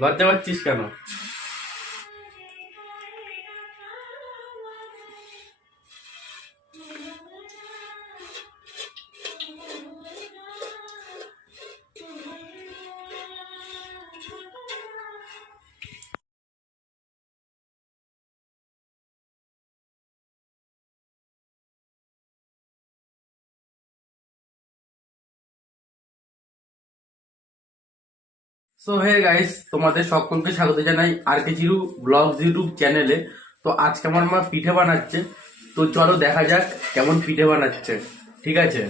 লজ্জা পাচ্ছিস কেন? সো হে গাইস, তোমাদের সকলকে স্বাগত জানাই আর কে জিরু ব্লগস ইউটিউব চ্যানেলে। তো আজকে আমার মা পিঠে বানাচ্ছে, তো চলো দেখা যাক কেমন পিঠে বানাচ্ছে। ঠিক আছে।